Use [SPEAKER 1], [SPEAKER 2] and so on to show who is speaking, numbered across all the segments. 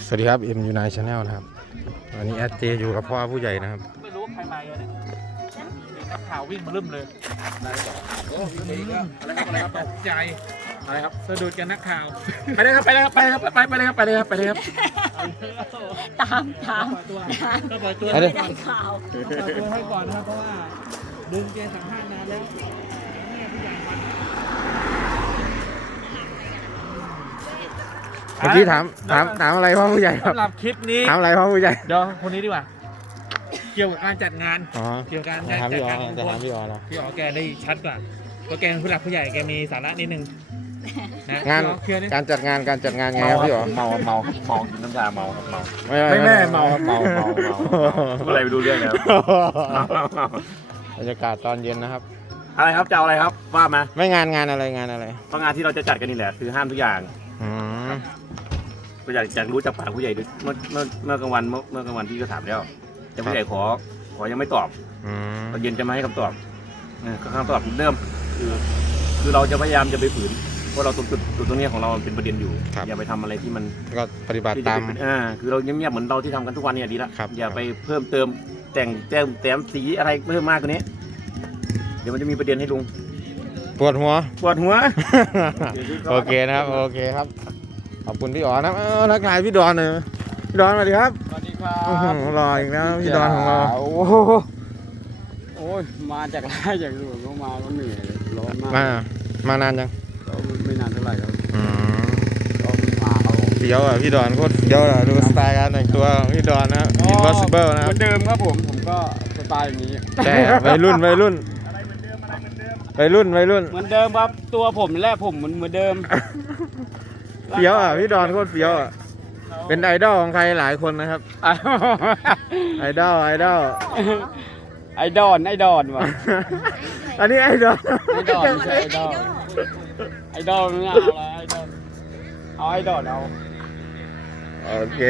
[SPEAKER 1] สวัสดีครับMU9 Channel นะครับวันนี้เจอยู่กับพ่อผู้ใหญ่นะครับ
[SPEAKER 2] ไม่รู้ใครมาเลยนักข่าววิ่งมาลืมเลยอะไรครับโอ้วิ่งอีกแล้วอะไรครับตกใจอะไรครับสะดุดกันนักข่าวไปเลยครับไปเลยครับไปเลยครับไปเลยครับไปเลยครับไปเลยครับ
[SPEAKER 3] ตาม
[SPEAKER 2] ก็ปล่อยตัว
[SPEAKER 3] ไม่ได้ข่าว
[SPEAKER 2] ปล่อยตัวให้ก่อนนะครับเพราะว่าดึงเกมสัมภาษณ์นานแล้ว
[SPEAKER 1] เมื่อกี้ถามอะไรพ่อผู้ใหญ่ครับ
[SPEAKER 2] สำหรับคลิปนี้
[SPEAKER 1] ถามอะไรพ่อผู้ใหญ่
[SPEAKER 2] เดี๋ยวคนนี้ดีกว่าเกี่ยวกับการจัดงาน เกี่ยวกับการ
[SPEAKER 1] จัดงาน
[SPEAKER 2] จะถามพี่อ๋อแกได้ชัดกว่าเพราะแกเป็นผู้หลักผู้ใหญ่แกมีสาระนิดนึง
[SPEAKER 1] งานการจัดงานไงครับพี่อ๋อ
[SPEAKER 4] เมากินน้ำชาเมาครับเมา
[SPEAKER 1] ไม่
[SPEAKER 4] เมาอะไรไปดูเรื่องครับ
[SPEAKER 1] บรรยากาศตอนเย็นนะครับ
[SPEAKER 4] อะไรครับจะเอาอะไรครับว่ามา
[SPEAKER 1] ไม่งานอะไร
[SPEAKER 4] เพราะงานที่เราจะจัดกันนี่แหละคือห้ามทุกอย่างก็อยากรู้จากปากผู้ใหญ่เมื่อกลางวันพี่ก็ถามแล้วแต่ผู้ใหญ่ขอยังไม่ตอบตอนเย็นจะมาให้คำตอบคำตอบเริ่มคือเราจะพยายามจะไปฝืนเพราะเราจุดตรงนี้ของเราเป็นประเด็นอยู่อย่าไปทำอะไรที่มัน
[SPEAKER 1] ก็ปฏิบัติตาม
[SPEAKER 4] คือเราเงียบๆเหมือนเราที่ทำกันทุกวันเนี่ยดีละอย่าไปเพิ่มเติมแต่งแต้มสีอะไรเพิ่มมากกว่านี้เดี๋ยวมันจะมีประเด็นให้ลุง
[SPEAKER 1] ปวดหัวโอเคนะครับโอเคครับขอบคุณพี่อ๋อนะทักทายพี่ดอนหน่อยพี่ดอนสวัสดีครับ
[SPEAKER 2] สวัสดีครับ
[SPEAKER 1] รออีกแล้วพี่ดอนของเรา
[SPEAKER 2] โอ้ยมาจากไร่จากสวนก็มาก็เหนื่อยร้อนมาก
[SPEAKER 1] มานานยัง
[SPEAKER 2] ก็ไม่นานเท่าไหร่ครับ
[SPEAKER 1] ก็มาครับเฟี้ยวอ่ะพี่ดอนโคตรเฟี้ยวอ่ะดูสไตล์การแต่งตัวของพี่ดอนนะ Impossible นะ
[SPEAKER 2] เหมือนเดิมครับผมก็สไตล์อย่างนี้
[SPEAKER 1] ใช่วัยรุ่นเหมือนเดิม
[SPEAKER 2] ครับตัวผมแรกผมเหมือนเดิม
[SPEAKER 1] เฟี้ยวอ่ะพี่ดอนโคตรเฟี้ยวอ่ะเป็นไอดอลของใครหลายคนนะครับไอดอล
[SPEAKER 2] ไอดอนว่ะ
[SPEAKER 1] อันนี้ไอดอล
[SPEAKER 2] ไม่ใช่ไอดอลไม่เอาละไอดอลเอา
[SPEAKER 1] โอเค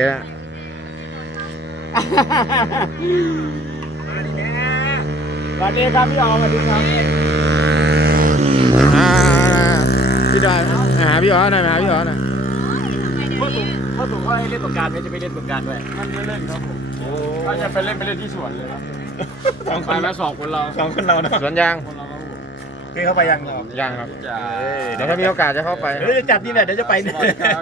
[SPEAKER 2] สวัสดีครับพี่อ๋อสวัสดีครับ
[SPEAKER 1] พี่ดอนหาพี่อ๋อหน่อย
[SPEAKER 2] พ่อถูกเขาให้เล่นสงกรานต์ไม่จะไปเล่นสงกรานต์ด้วยมันไม่เล่นครับผมถ้าจะไปเล่นที่สวนเลยครับไปแล้วสองคนเรา
[SPEAKER 4] นะ
[SPEAKER 1] สวนยาง
[SPEAKER 4] พี่เข้าไปยัง
[SPEAKER 1] ครับเดี๋ยวถ้ามีโอกาสจะเข้าไป
[SPEAKER 4] เดี๋ยวจะจัดนี่แหละเดี๋ยวจะไปนี่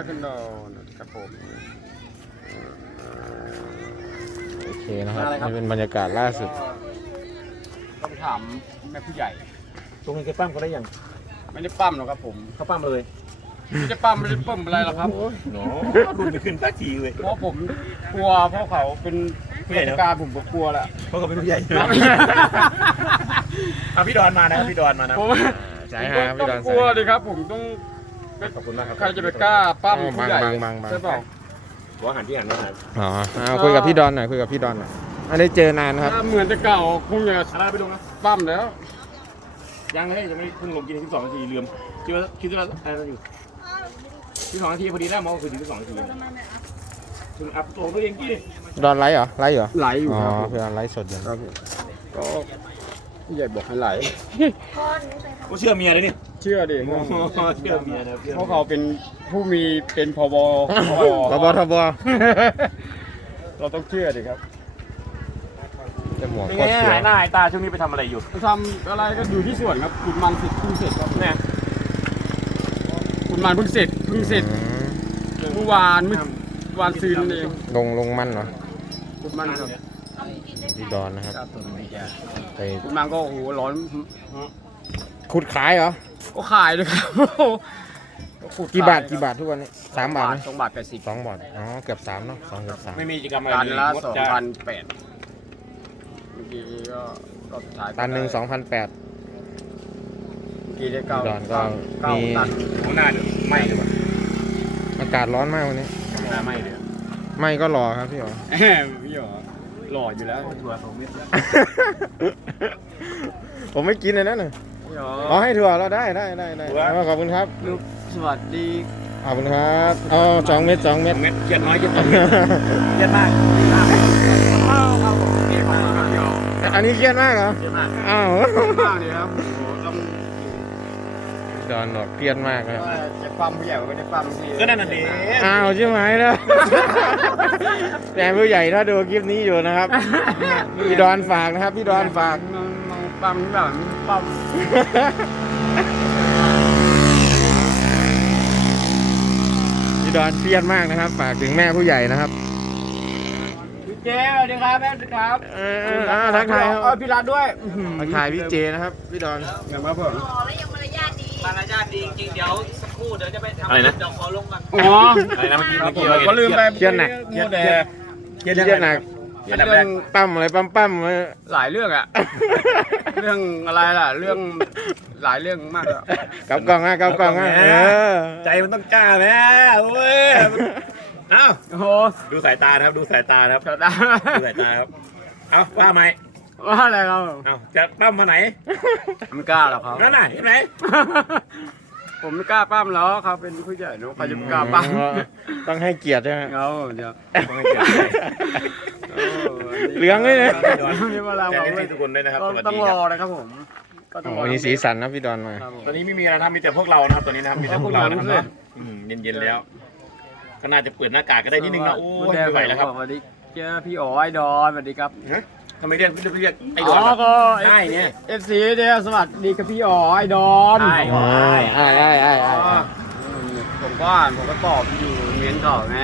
[SPEAKER 1] โอเคนะครับนี่เป็นบรรยากาศล่าสุด
[SPEAKER 2] ต้องถามแม่ผู้ใหญ่
[SPEAKER 4] ตรงนี้แกปั้มเขาได้ยัง
[SPEAKER 2] ไม่ได้ปั้มหรอกครับผม
[SPEAKER 4] เขาปั้มเลย
[SPEAKER 2] ไม่ได้ปั้มไม่ได้ปั้มอะไรหรอกครับ
[SPEAKER 4] โน้รุ่นไปขึ้นสักทีเลย
[SPEAKER 2] เพราะผมกลัวเพราะเขาเป็นผู้ใหญ่การผมก็กลัวแหละ
[SPEAKER 4] เพราะเขาเป็นผู้ใหญ่พี่ดอนมานะพี่ดอนมานะ
[SPEAKER 1] ใช่ครับพี่ดอน
[SPEAKER 2] กลัวเลยครับผมต้อง
[SPEAKER 4] ขอบคุณมากครับ
[SPEAKER 2] ใครจะไปกล้าปั้มผู้ใหญ่ใช่เปล่า
[SPEAKER 4] หัวหันที่หันมา
[SPEAKER 1] คุยกับพี่ดอนหน่อยไม่ได้เจอนานครับ
[SPEAKER 2] เหมือนจะเก่าคงจะ
[SPEAKER 4] อะไรไปลงนะ
[SPEAKER 2] ปั้มแล้ว
[SPEAKER 4] ยังเลยยังไม่เพิ่งลงกิน12 นาทีลืมคิดว่าอะไรอยู่12 นาทีพอดีแล้วมองคือถึง12 นาทีคุณอัพตัวตัวเองกี่
[SPEAKER 1] ดอนไลฟ์เหรอไลฟ์
[SPEAKER 2] อยู่ครับ
[SPEAKER 1] เพื่อนไลฟ์สดอยู่
[SPEAKER 2] ครับก็พี่ใหญ่บอกให้ไลฟ์
[SPEAKER 4] ก็เชื่อเมียเลยนี่
[SPEAKER 2] เชื่อดิ
[SPEAKER 4] เชื่อเมียนะ
[SPEAKER 2] เพราะเขาเป็นผู้มีเป็นพบเราต้องเชื่อดิครับ
[SPEAKER 1] จะหมวก
[SPEAKER 4] ก็หายหน้าหายตาช่วงนี้ไปทำอะไรอยู่
[SPEAKER 2] ทำอะไรก็อยู่ที่สวนครับขุดมันเสร็จครับ
[SPEAKER 4] เนี่ย
[SPEAKER 2] ขุดมันเพิ่งเสร็จเมื่อวานซื้อนั่นเอง
[SPEAKER 1] ลงมันเหรอ
[SPEAKER 2] ขุดมันครับ
[SPEAKER 1] พี่ดอนนะครับ
[SPEAKER 2] ไปขุดมันก็โอ้โหร้อน
[SPEAKER 1] ขุดขายเหรอ
[SPEAKER 2] ก็ขายเลยครับ
[SPEAKER 1] กี่บาททุกวันนี้3 บาท
[SPEAKER 2] 2 บาท 80
[SPEAKER 1] 2 บาทเกือบ3เนาะ2 เกือบ 3
[SPEAKER 4] ไม่มีกิจกรรมอะไร
[SPEAKER 2] ตันละ 2,800 เมื่อกี้ก็สุดท้าย
[SPEAKER 1] ตันหนึ่ง 2,800
[SPEAKER 2] กี่ได้9
[SPEAKER 1] ก็มี
[SPEAKER 4] หัวหน้าเดือดไม่เลยว่ะ
[SPEAKER 1] อากาศร้อนมากวันนี้
[SPEAKER 4] หน้าไม่เลย
[SPEAKER 1] ไม่ก็รอครับพี่อ๋อ
[SPEAKER 2] พี่อ๋อหล่ออยู่แล้ว
[SPEAKER 4] ถั่ว2 เม็ด
[SPEAKER 1] ผมไม่กินเลยนะเนี่ยอ๋อให้ถั่วเราได้ขอบคุณครับ
[SPEAKER 2] สวัสดี
[SPEAKER 1] ขอบคุณครับ2 เม็ด
[SPEAKER 4] เกียดน้อยเกียด2 เม็ดเกียดมาก
[SPEAKER 1] อันนี้เครียดมากเหรอ
[SPEAKER 4] เกียดมาก
[SPEAKER 1] อ้าว
[SPEAKER 2] มากเลยครับ
[SPEAKER 1] ดอนบอกเครียดมากครับ
[SPEAKER 5] จะปั๊มผู้ใหญ่ก็ไม่ได้ปั๊มที่
[SPEAKER 4] ก็นั่นน่ะดิ
[SPEAKER 1] อ้าวใช่ไหมนะแต่ผู้ใหญ่ถ้าดูคลิปนี้อยู่นะครับพี่ดอนฝากนะครับพี่ดอนฝาก
[SPEAKER 5] ปั๊มแบบปั๊ม
[SPEAKER 1] พี่ดอนเครียดมากนะครับ ฝากถึงแม่ผู้ใหญ่นะครับ
[SPEAKER 5] พี่เจสวัสดีครับแม่สวัสดีครับ
[SPEAKER 1] ทักทายครับ
[SPEAKER 5] พี่รัฐด้วย
[SPEAKER 1] ทักทายพี่เจนะครับพี่ดอน
[SPEAKER 5] อย่างมาผม
[SPEAKER 3] แล้วยังมารยาทดี
[SPEAKER 2] มารยาทดีจริงเดี๋ยวสักครู่เดี๋ยวจะไปทำ
[SPEAKER 4] อะไรนะ
[SPEAKER 2] เดี๋ยวขอลงก่อน
[SPEAKER 5] อ๋อ
[SPEAKER 4] อะไรนะเมื่อกี้
[SPEAKER 5] ผมก็ลืมไป
[SPEAKER 1] เครียดหนัก
[SPEAKER 5] เครียด
[SPEAKER 1] เครียดหนัก
[SPEAKER 4] อันดับแรก
[SPEAKER 1] ปั้มอะไรปั้มๆ
[SPEAKER 5] หลายเรื่องอะ เรื่องอะไรล่ะ เรื่องหลายเรื่องมากอะ
[SPEAKER 1] กับกล้องอ่ะกับกล้องอ่ะ
[SPEAKER 4] ใจมันต้องกล้าแม่โอ้ยเอ้า
[SPEAKER 5] โอ้โห
[SPEAKER 4] ดูสายตานะครับดูสายตานะครับ
[SPEAKER 5] จะได้
[SPEAKER 4] ดูสายตาครับเอาว่าไหม
[SPEAKER 5] ว่าอะไรครับ
[SPEAKER 4] เอาจะปั้มมาไหน
[SPEAKER 5] ไม่กล้าหรอกครับ
[SPEAKER 4] นั่นน่ะเห็นไหม
[SPEAKER 5] ผมไม่กล้าปั้มแล้วเขาเป็นผู้ใหญ่เนอะเขาจะไม่กล้าปั้ม
[SPEAKER 1] ต้องให้เกียรติใช่ไหม
[SPEAKER 5] เอาเดี๋ยว
[SPEAKER 1] เหลืองเลยนะ
[SPEAKER 5] นี่มาแล้ว
[SPEAKER 4] แต่นี่ให้ทุกคนด้วยนะครับสวัส
[SPEAKER 5] ต้อง
[SPEAKER 4] ดี
[SPEAKER 5] ร
[SPEAKER 4] ค
[SPEAKER 5] อ
[SPEAKER 4] รับ
[SPEAKER 5] นะครับผมก็ต้องรอ
[SPEAKER 1] วันนี้สีสันนะพี่ดอนมา
[SPEAKER 5] ครับผม
[SPEAKER 4] ตอนนี้ไม่มีอะไรทำมีแต่พวกเรานะครับตอนนี้นะครับมีแต่พวกเรานะครับเนาะเย็นๆแล้ว ก็น่าจะเปิดหน้ากากก็ได้นิดนึงนะโอ้ยไม่ไหวแล้วครับ
[SPEAKER 5] สวัสดีเจอพี่อ๋อไอดอนสวัสดีครับ
[SPEAKER 4] ทำไมเรียกไอ้ดอน
[SPEAKER 5] ก็
[SPEAKER 4] ใช่เนี่ย
[SPEAKER 5] FC เนี่ยสวัสดีครับพี่อ๋อไอดอน
[SPEAKER 4] ใช่
[SPEAKER 1] ไอ้
[SPEAKER 5] ผมก็ตอบอยู่เมียนก่อนไง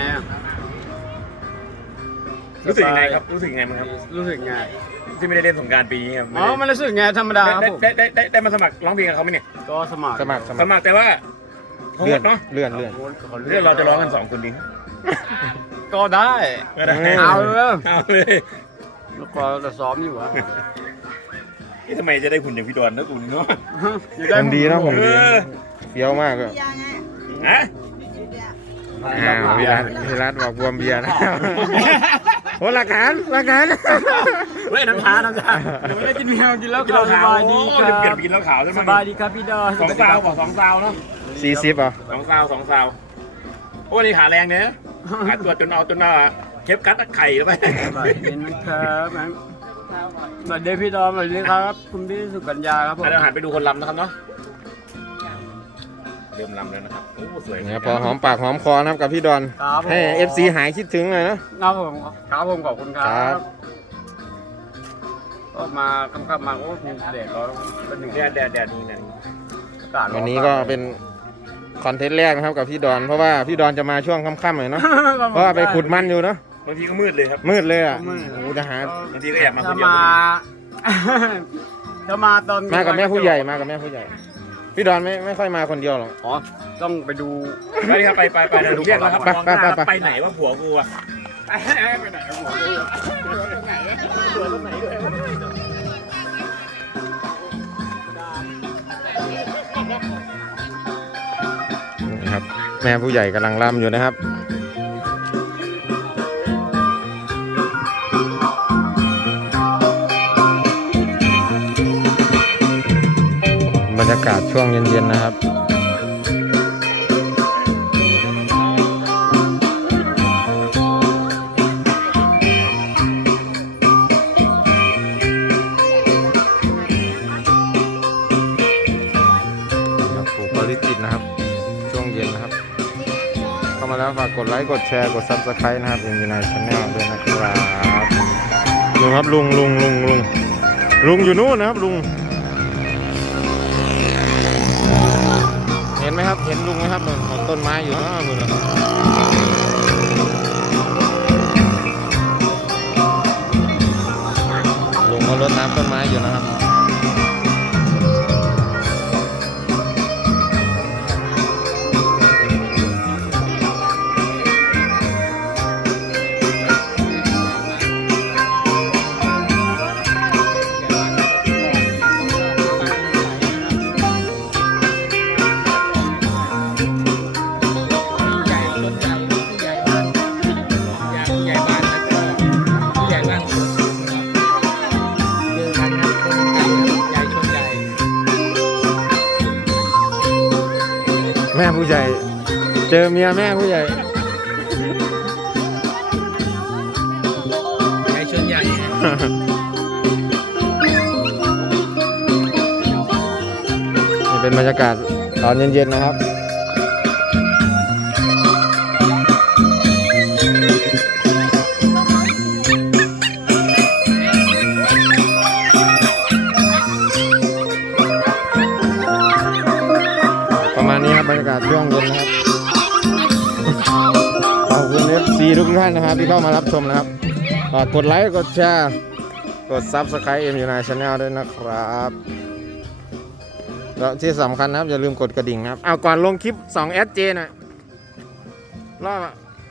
[SPEAKER 4] รู้สึกยังไงครับรู้สึกยังไงมั้งครับ
[SPEAKER 5] รู้สึกไง
[SPEAKER 4] ที่ไม่ได้เล่นสงกรารปีนี้ครับ
[SPEAKER 5] อ๋อมันรู้สึกไงธรรมดาครับผม
[SPEAKER 4] ได้มาสมัครร้องเพลงกับเขาไหมเนี่ย
[SPEAKER 5] ก็สมัคร
[SPEAKER 1] สมัคร
[SPEAKER 4] สมัครแต่ว่าเขาหมดเนาะ
[SPEAKER 1] เลื่อน
[SPEAKER 4] เรื่องเราจะร้องกัน2คนดี
[SPEAKER 5] ก็ได้
[SPEAKER 4] ก็ได้
[SPEAKER 5] เอาเลย
[SPEAKER 4] เอาเลย
[SPEAKER 5] แล้วก็จะซ้อมอยู่อะ
[SPEAKER 4] ทำไมจะได้คุณอย่างพี่ดอนนะคุณเนาะ
[SPEAKER 1] ผมดีนะผมดีเฟี้ยวมากเลย
[SPEAKER 4] ฮะ
[SPEAKER 1] พี่รัฐบอกบวมเบียร์นะโอ้หลักฐาน
[SPEAKER 4] เฮ้ยน้ำชา
[SPEAKER 5] ไม่ได้กินเบียร์กินแล้ว
[SPEAKER 4] กินเหล้า
[SPEAKER 5] ส
[SPEAKER 4] ขาว
[SPEAKER 5] บายดีค
[SPEAKER 4] จะเปลี่ยน
[SPEAKER 5] รับ
[SPEAKER 4] กินเหล้าขาวใช่ไหม
[SPEAKER 5] สบายดีครับพี่ดอน
[SPEAKER 4] 2 ซาวบอก2 ซาวเนาะ
[SPEAKER 1] 40อ่ะ
[SPEAKER 4] 2 ซาวโอ้นี่ขาแรงเนี่ยหาตัวจนเอาเก็บกัดไข่แล้วไป
[SPEAKER 5] สบายดีนะครับสวัสดีพี่ดอนสวัสดีครับ คุณพี่สุกัญญาครับผม
[SPEAKER 4] เดี๋ยวหันไปดูคนลำนะครับเนาะเริ่มลำแล้วนะครับโอ้สวย
[SPEAKER 1] เนี่ยพอหอมปากหอมคอนะครับกับพี่ดอน
[SPEAKER 5] ครับผม
[SPEAKER 1] ให้ FC หายคิดถึงเลยนะ
[SPEAKER 5] ครับผมครับผมขอบคุณครั
[SPEAKER 1] ครับ บ
[SPEAKER 5] ก็มาค่ำๆมาโอ้มีเด็กก็เป็นหนึ่ง
[SPEAKER 4] แดดดีนะ
[SPEAKER 5] อากาศร้อ
[SPEAKER 1] วันนี้ก็เป็นคอนเทนต์แรกนะครับกับพี่ดอนเพราะว่าพี่ดอนจะมาช่วงค่ำๆเลยเนาะเพราะว่าไปขุดมันอยู่เนาะ
[SPEAKER 4] บางทีก็มืดเลยครับ
[SPEAKER 1] มืดเลยอ่ะโอ้โหจะหา
[SPEAKER 4] บางทีก็แอบมาคน
[SPEAKER 5] ถ้า
[SPEAKER 4] เดียว
[SPEAKER 5] มาถ้ามาตอน
[SPEAKER 1] มากับแม่ผู้ใหญ่มากับแม่ผู้ใหญ่ พี่ดอนไม่ค่อยมาคนเดียวหรอก
[SPEAKER 5] อ๋อต้องไปดู
[SPEAKER 4] ไปครับไปเดี๋ยวเรียกแล้วครับ
[SPEAKER 1] ไป
[SPEAKER 4] มองหน้า
[SPEAKER 1] ไป
[SPEAKER 4] ไปไหนว่าผัวกูอะ
[SPEAKER 5] ไปไหนครับผม
[SPEAKER 1] นะครับแม่ผู้ใหญ่กำลังรำอยู่นะครับบรรยากาศช่วงเย็นๆนะครับปลูกบริจิตนะครับช่วงเย็นนะครับเข้ามาแล้วฝากกดไลค์กดแชร์กด Subscribe นะครับยังอยู่ในช่องด้วยนะครับลุงครับลุงอยู่นู่นนะครับลุงเห็นไหมครับเห็นลุงไหมครับนู่นของต้นไม้อยู่นู่นนะครับลุงเขารดน้ำต้นไม้อยู่นะครับแม่ผู้ใหญ่เจอเมียแม่ผู้ใหญ่
[SPEAKER 2] ใหญ่ชนใหญ่
[SPEAKER 1] นี่เป็นบรรยากาศตอนเย็นๆนะครับประมาณนี้ครับบรรยากาศช่วงเย็นนะครับขอบคุณ FC ทุกท่านนะครับที่เข้ามารับชมนะครับฝากกดไลค์กดแชร์กด Subscribe MU9 Channel ด้วยนะครับแล้วที่สำคัญนะครับอย่าลืมกดกระดิ่งนะครับเอาก่อนลงคลิป2 SJ หน่อยรอบ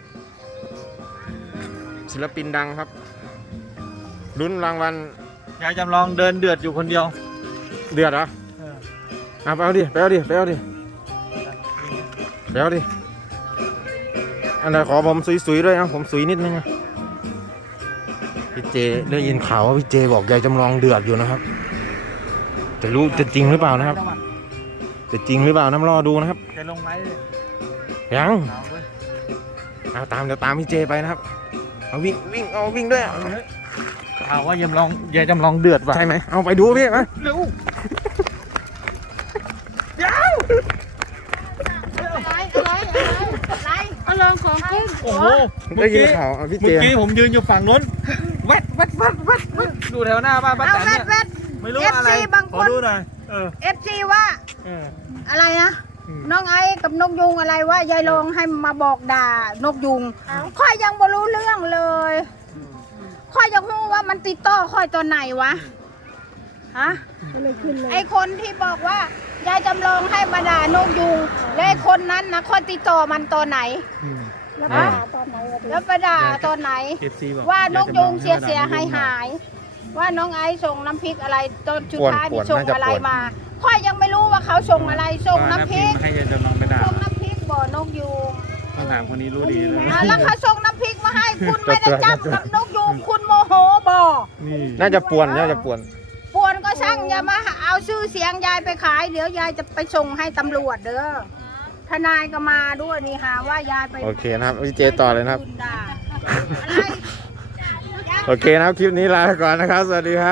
[SPEAKER 1] ศิลปินดังครับลุ้นรางวัล
[SPEAKER 2] ยายจำลองเดินเดือดอยู่คนเดียว
[SPEAKER 1] เดือดเหรอเอาไปเอาดิไปเอาดิไปเอาดิไปเอาดิอันไหนขอผมสุยๆด้วยนะผมสุยนิดนึงนะพี่เจได้ยินข่าวว่าพี่เจบอกยายจำลองเดือดอยู่นะครับจะรู้จะจริงหรือเปล่านะครับจะจริงหรือเปล่าน้ำรอดูนะครับ
[SPEAKER 2] แกลงไลฟ์เลย
[SPEAKER 1] ยัง
[SPEAKER 2] เอาเว้ย
[SPEAKER 1] เอาตามเดี๋ยวตามพี่เจไปนะครับเอาวิ่งวิ่งเอาวิ่งด้วย
[SPEAKER 2] ข่าวว่ายายจำลองเดือดว่ะ
[SPEAKER 1] ใช่ไหมเอาไปดูพี่มา
[SPEAKER 2] เร็ว
[SPEAKER 3] เอาลองของกุ้ง
[SPEAKER 2] โอ้โห
[SPEAKER 1] ได้ยินข่าวเอาพี่เจ
[SPEAKER 2] เมื่อกี้ผมยืนอยู่ฝั่งนู้นแวดดูแถวหน้าบ้านป้า
[SPEAKER 3] เอา
[SPEAKER 2] แตน
[SPEAKER 3] แว
[SPEAKER 2] เนี่
[SPEAKER 3] ด
[SPEAKER 2] ย
[SPEAKER 3] แวด
[SPEAKER 2] ไม่รู้อะไร
[SPEAKER 3] FC บางคน
[SPEAKER 2] ขอดูหน่อย
[SPEAKER 3] FC ว่า
[SPEAKER 2] เออ
[SPEAKER 3] อะไรนะ น้องไอ้กับนกยุงอะไรว่ายายลองให้มาบอกด่านกยุงค่อยยังบ่รู้เรื่องเลยค่อยยังรู้ว่ามันติดต่อค่อยตอนไหนวะฮะไอคนที่บอกว่ายายจำลองให้มาด่านกยุงและไอ้คนนั้นนะค่อยติดต่อมันตอนไหนฮะแล้วไปด่าตอนไหน
[SPEAKER 2] FC บอก
[SPEAKER 3] ว่านกยุงเสียหายว่าน้องไอ้ส่งน้ำพริกอะไรตอนชุดท้ายนี่ส่งอะไรมาค่อยยังไม่รู้ว่าเขาส่งอะไรส่งน้ำพริก
[SPEAKER 2] ให้ยายจำลองไปด่า
[SPEAKER 3] ส่งน้ำพริกบ่อนกยูง
[SPEAKER 2] ต้องถามคนนี้รู้ดีเลย
[SPEAKER 3] แล้วเขาส่งน้ำพริกมาให้คุณไม่ได้จับกับนกยูงคุณโมโหบ่
[SPEAKER 2] นี่
[SPEAKER 1] น่าจะป่วนน่าจะป่วน
[SPEAKER 3] ปวนก็ช่างอย่ามาเอาชื่อเสียงยายไปขายเดี๋ยวยายจะไปส่งให้ตำรวจเด้อทนายก็มาด้วยนี่หาว่ายายไป
[SPEAKER 1] โอเคนะครับพี่เจต่อเลยนะครับ
[SPEAKER 3] ด่าอะไร
[SPEAKER 1] โอเคนะครับคลิปนี้ลาไปก่อนนะครับสวัสดีครับ